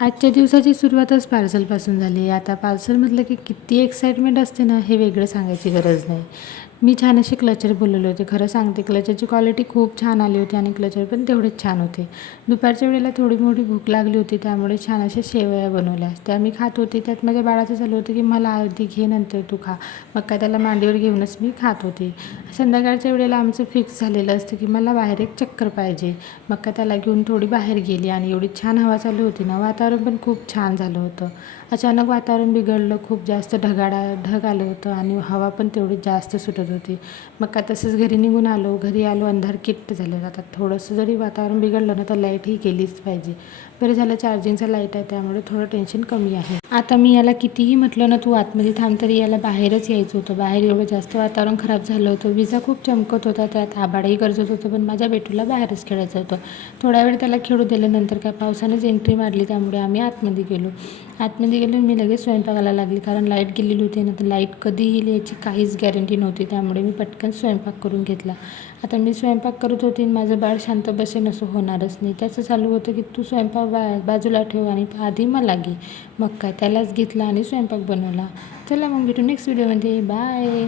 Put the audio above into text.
आजच्या दिवसाची सुरुवातच पार्सलपासून झाली. आता पार्सल म्हटलं की किती एक्साइटमेंट असते ना, हे वेगळं सांगायची गरज नाही. मी छान असे क्लचर बोलवले होते. खरं सांगते क्लचरची क्वालिटी खूप छान आली होती आणि क्लचर पण तेवढेच छान होते. दुपारच्या वेळेला थोडी मोठी भूक लागली होती, त्यामुळे छान अशा शेवया बनवल्या. त्या मी खात होते. त्यात माझ्या बाळाचं झालं होतं की मला अर्धी घे, नंतर तू खा. मग काय त्याला मांडीवर घेऊनच मी खात होते. संध्याकाळच्या वेळेला आमचं फिक्स झालेलं असतं की मला बाहेर एक चक्कर पाहिजे. मग काय त्याला घेऊन थोडी बाहेर गेली आणि एवढी छान हवा चालू होती ना, वातावरण पण खूप छान झालं होतं. अचानक वातावरण बिघडलं, खूप जास्त ढग आलं होतं आणि हवा पण तेवढी जास्त सुटत होती. मग काय तसंच घरी निघून आलो. घरी आलो, अंधार किट्ट झालं. आता थोडंसं जरी वातावरण बिघडलं ना, तर लाईट ही गेलीच पाहिजे. बरं झालं चार्जिंगचा लाईट आहे, त्यामुळे थोडं टेन्शन कमी आहे. आता मी याला कितीही म्हटलं ना, तू आतमध्ये थांब, तरी याला बाहेरच यायचं होतं. बाहेर एवढं जास्त वातावरण खराब झालं होतं. विजा खूप चमकत होता, त्यात आभाळही गरजत होतं, पण माझ्या बेटूला बाहेरच खेळायचं होतं. थोड्या वेळ त्याला खेळू दिल्यानंतर काय पावसानेच एंट्री मारली, त्यामुळे आम्ही आतमध्ये गेलो. आतमध्ये गेलो मी लगेच स्वयंपाकाला लागली, कारण लाईट गेलेली होती ना, तर लाईट कधी येईल याची काहीच गॅरंटी नव्हती. त्यामुळे मी पटकन स्वयंपाक करून घेतला. आता मी स्वयंपाक करत होते, माझं बाळ शांत बसेन असं होणारच नाही. त्याचं चालू होतं की तू स्वयंपाक बाजूला ठेव आणि आधी मला घे. मग काय त्यालाच घेतला आणि स्वयंपाक बनवला. चला मग भेटू नेक्स्ट व्हिडिओमध्ये. बाय.